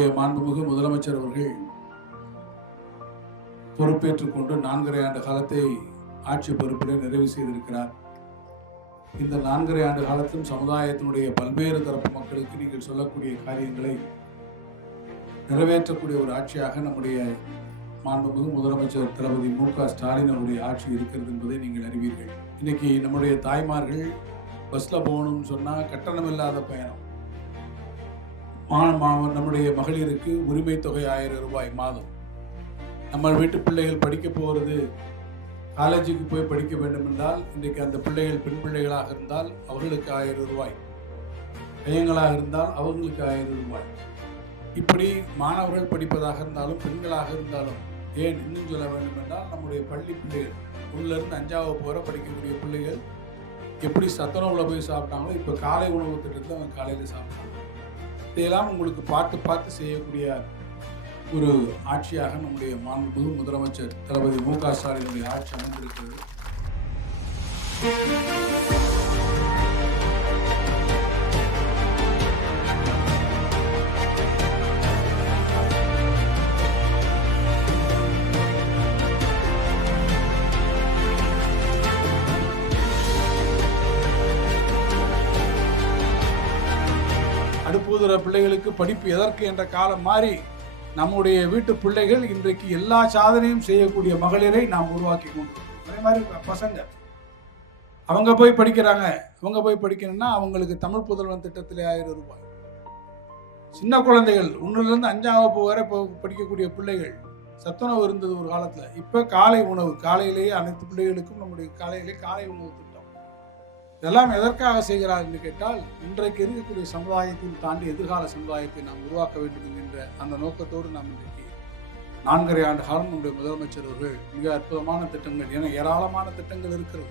நம்முடைய மாண்புமிகு முதலமைச்சர் அவர்கள் பொறுப்பேற்றுக் கொண்டு 4.5 ஆண்டு காலத்தை ஆட்சி பொறுப்பிலே நிறைவு செய்திருக்கிறார். இந்த 4.5 ஆண்டு காலத்திலும் சமுதாயத்தினுடைய பல்வேறு தரப்பு மக்களுக்கு நீங்கள் சொல்லக்கூடிய காரியங்களை நிறைவேற்றக்கூடிய ஒரு ஆட்சியாக நம்முடைய மாண்புமிகு முதலமைச்சர் தளபதி மு.க. ஸ்டாலின் அவருடைய ஆட்சி இருக்கிறது என்பதை நீங்கள் அறிவீர்கள். இன்னைக்கு நம்முடைய தாய்மார்கள் பஸ்ல போகணும்னு சொன்னா கட்டணம் இல்லாத பயணம். நம்முடைய மகளிருக்கு உரிமை தொகை 1000 ரூபாய் மாதம். நம்ம வீட்டு பிள்ளைகள் படிக்க போகிறது, காலேஜுக்கு போய் படிக்க வேண்டும் என்றால் இன்றைக்கு அந்த பிள்ளைகள் பெண் பிள்ளைகளாக இருந்தால் அவர்களுக்கு 1000 ரூபாய், பையங்களாக இருந்தால் அவர்களுக்கு 1000 ரூபாய். இப்படி மாணவர்கள் படிப்பதாக இருந்தாலும் பெண்களாக இருந்தாலும், ஏன் இன்னும் சொல்ல வேண்டும் என்றால் நம்முடைய பள்ளி பிள்ளைகள் 1லிருந்து 5ஆவது போகிற படிக்கக்கூடிய பிள்ளைகள் எப்படி சத்துணவுல போய் சாப்பிட்டாங்களோ இப்போ காலை உணவு திட்டத்தில் அவங்க காலையில் சாப்பிட்டாங்க. இதையெல்லாம் உங்களுக்கு பார்த்து செய்யக்கூடிய ஒரு ஆட்சியாக நம்முடைய மாண்புமிகு முதலமைச்சர் தளபதி மு.க. ஸ்டாலினுடைய ஆட்சி அமைந்திருக்கிறது. அடுப்புதர பிள்ளைகளுக்கு படிப்பு எதற்கு என்ற காலம் மாறி நம்முடைய வீட்டு பிள்ளைகள் இன்றைக்கு எல்லா சாதனையும் செய்யக்கூடிய மகளிரை நாம் உருவாக்கி கொண்டிருக்கிறோம். அதே மாதிரி பசங்க அவங்க போய் படிக்கிறாங்க, அவங்க போய் படிக்கணும்னா அவங்களுக்கு தமிழ் புதல்வன் திட்டத்தில் 1000 ரூபாய். சின்ன குழந்தைகள் 1லிருந்து 5ஆம் வகுப்பு வரை படிக்கக்கூடிய பிள்ளைகள் சத்துணவு இருந்தது ஒரு காலத்துல. இப்ப காலை உணவு, காலையிலேயே அனைத்து பிள்ளைகளுக்கும் நம்முடைய காலையிலே காலை உணவு திட்டம். இதெல்லாம் எதற்காக செய்கிறார் என்று கேட்டால், இன்றைக்கு இருக்கக்கூடிய சமுதாயத்தில் தாண்டி எதிர்கால சமுதாயத்தை நாம் உருவாக்க வேண்டும் என்கின்ற அந்த நோக்கத்தோடு நாம் இன்றைக்கு 4.5 ஆண்டு காலம் நம்முடைய முதலமைச்சர் அவர்கள் மிக அற்புதமான திட்டங்கள், ஏன்னா ஏராளமான திட்டங்கள் இருக்கிறது.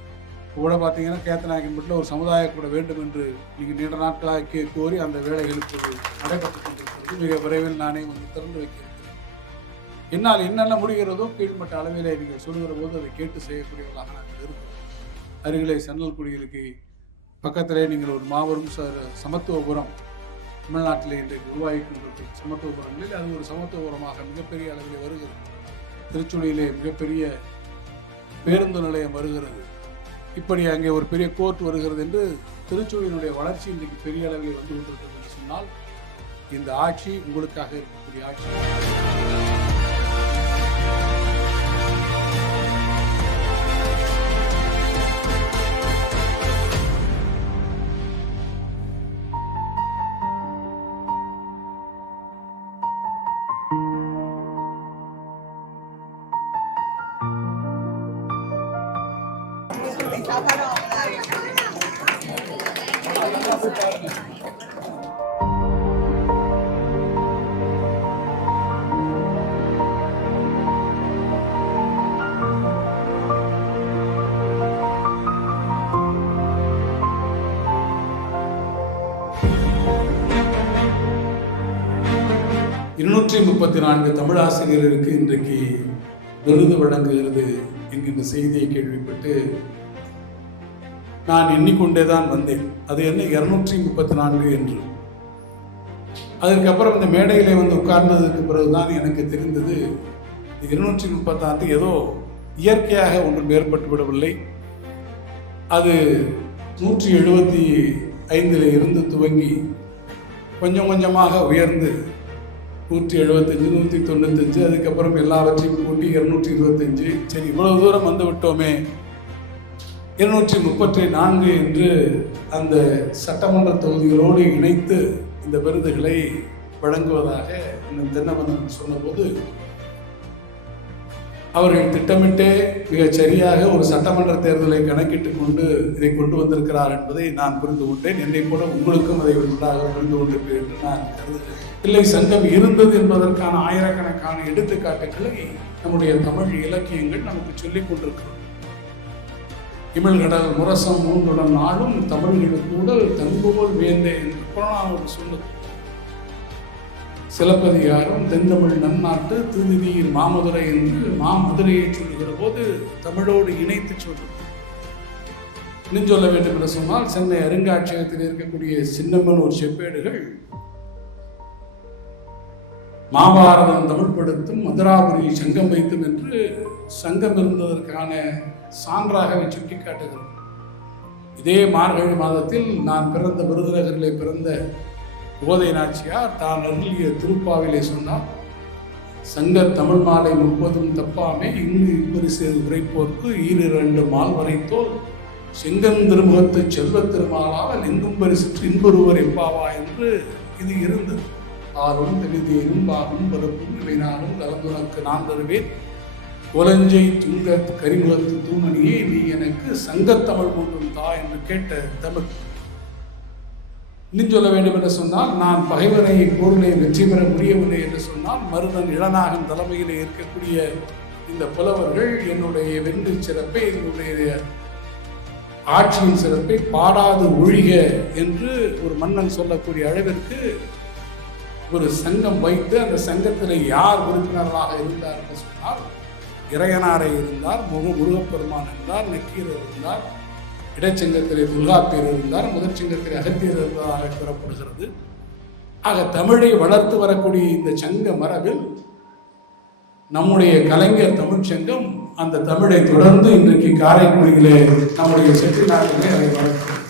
கூட பார்த்தீங்கன்னா கேத்தநாயக்கன்பட்டில் ஒரு சமுதாய கூட வேண்டும் என்று நீங்கள் நீண்ட நாட்களாக கோரி அந்த வேலைகளுக்கு நடைபெற்றுக் கொண்டிருக்கிறது. மிக விரைவில் நானே திறந்து வைக்கிறேன். என்னால் என்னென்ன முடிகிறதோ கீழ்மட்ட அளவிலே நீங்கள் சொல்லுகிற போது அதை கேட்டு செய்யக்கூடியவர்களாக நாங்கள் இருக்கிறோம். அருகிலே சன்னல்குடிகளுக்கு பக்கத்திலே நீங்கள் ஒரு மாபெரும் சமத்துவபுரம் தமிழ்நாட்டிலே இன்றைக்கு உருவாகிக்கின்றது. சமத்துவபுரங்களில் அது ஒரு சமத்துவபுரமாக மிகப்பெரிய அளவில் வருகிறது. திருச்சுழியிலே மிகப்பெரிய பேருந்து நிலையம் வருகிறது. இப்படி அங்கே ஒரு பெரிய கோர்ட் வருகிறது என்று திருச்சுழியினுடைய வளர்ச்சி இன்றைக்கு பெரிய அளவில் வந்து கொண்டிருக்கிறது என்று சொன்னால் இந்த ஆட்சி உங்களுக்காக இருக்கக்கூடிய ஆட்சி. (234) தமிழ் ஆசிரியர்களுக்கு இன்றைக்கு விருது வழங்குகிறது என்கின்ற செய்தியை கேள்விப்பட்டு நான் எண்ணிக்கொண்டேதான் வந்தேன். அது என்ன 234 என்று. அதற்கப்புறம் இந்த மேடையிலே உட்கார்ந்ததுக்கு பிறகுதான் எனக்கு தெரிந்தது 236 ஏதோ இயற்கையாக ஒன்றும் ஏற்பட்டு விடவில்லை. அது 175 இருந்து துவங்கி கொஞ்சம் கொஞ்சமாக உயர்ந்து 175, 195, அதுக்கப்புறம் எல்லாவற்றையும் கூட்டி 225. சரி, இவ்வளவு தூரம் வந்து விட்டோமே, 234 என்று அந்த சட்டமன்ற தொகுதிகளோடு இணைத்து இந்த விருதுகளை வழங்குவதாக தென்னவந்தன் சொன்னபோது அவர்கள் திட்டமிட்டே மிகச் சரியாக ஒரு சட்டமன்ற தேர்தலை கணக்கிட்டு கொண்டு இதை கொண்டு வந்திருக்கிறார் என்பதை நான் புரிந்து கொண்டேன். என்னை போல உங்களுக்கும் அதை ஒன்றாக புரிந்து கொண்டிருப்பேன் என்று நான் கருதுகிறேன். பிள்ளை சங்கம் இருந்தது என்பதற்கான ஆயிரக்கணக்கான எடுத்துக்காட்டுகளை நம்முடைய தமிழ் இலக்கியங்கள் நமக்கு சொல்லிக் கொண்டிருக்கிறோம். இமிழ்கடல் முரசம் 3 நாளும் தமிழ்களுக்கு உடல் தங்குபோல் வேந்தே என்று புறநானூறு சொல்லுது. சிலப்பதிகாரம் தென்தமிழ் நன்னாட்டு திருநிதியின் மாமதுரை என்று மாமதுரையை சொல்லுகிற போது தமிழோடு இணைத்து சொல்லுது. இன்னும் சொல்ல வேண்டும் என்று சொன்னால், சென்னை அருங்காட்சியகத்தில் இருக்கக்கூடிய சின்னம்மனூர் செப்பேடுகள் மாபாரதம் தமிழ்படுத்தும் மதுராபுரி சங்கம் வைத்தும் என்று சங்கம் இருந்ததற்கான சான்றாகவே சுட்டி காட்டுகிறோம். இதே மார்கழி மாதத்தில் நான் பிறந்த விருதுநகரிலே பிறந்த கோதை நாச்சியார் தான் அருளிய திருப்பாவிலே சொன்னார், சங்க தமிழ் மாலை 30 தப்பாமே இங்கு இப்பரிசு உரைப்போர்க்கு 2 மால் வரைத்தோல் செங்கன் திருமுகத்து செல்வ திருமாலால் எங்கும் பரிசுற்று இன்பொருவர் எம்பாவா என்று இது இருந்தது. ஆறும் தெளிதேனும் பாகும் பருப்பும் இவைனாலும் கலந்துனக்கு நான் தருவேன் கோலஞ்சை துங்க கரிமுகத்து தூமணியே நீ எனக்கு சங்கத்தமிழ் ஒன்றும் தா என்று கேட்ட தமிழ். இன்னும் சொல்ல வேண்டும் என்று சொன்னால், நான் பகைவனை போரிலே வெற்றி பெற முடியவில்லை என்று சொன்னால் மருதன் இளநாகன் தலைமையிலே இருக்கக்கூடிய இந்த புலவர்கள் என்னுடைய வென்று சிறப்பை, என்னுடைய ஆட்சியின் சிறப்பை பாடாது ஒழிக என்று ஒரு மன்னன் சொல்லக்கூடிய அளவிற்கு ஒரு சங்கம் வைத்து, அந்த சங்கத்தில் யார் உறுப்பினர்களாக இருந்தார் என்று சொன்னால், இறையனாரை இருந்தார், முருகப்பெருமான் இருந்தார், நக்கீரர் இருந்தார், இடைச்சங்கத்திலே தொல்காப்பியர் இருந்தார், முதற்சங்கத்திலே அகத்தியர் இருந்ததாக கூறப்படுகிறது. ஆக தமிழை வளர்த்து வரக்கூடிய இந்த சங்க மரபில் நம்முடைய கலைஞர் தமிழ்ச்சங்கம் அந்த தமிழை தொடர்ந்து இன்றைக்கு காரைக்குடியிலே நம்முடைய செட்டிநாட்டிலே அதை வளர்க்கிறது.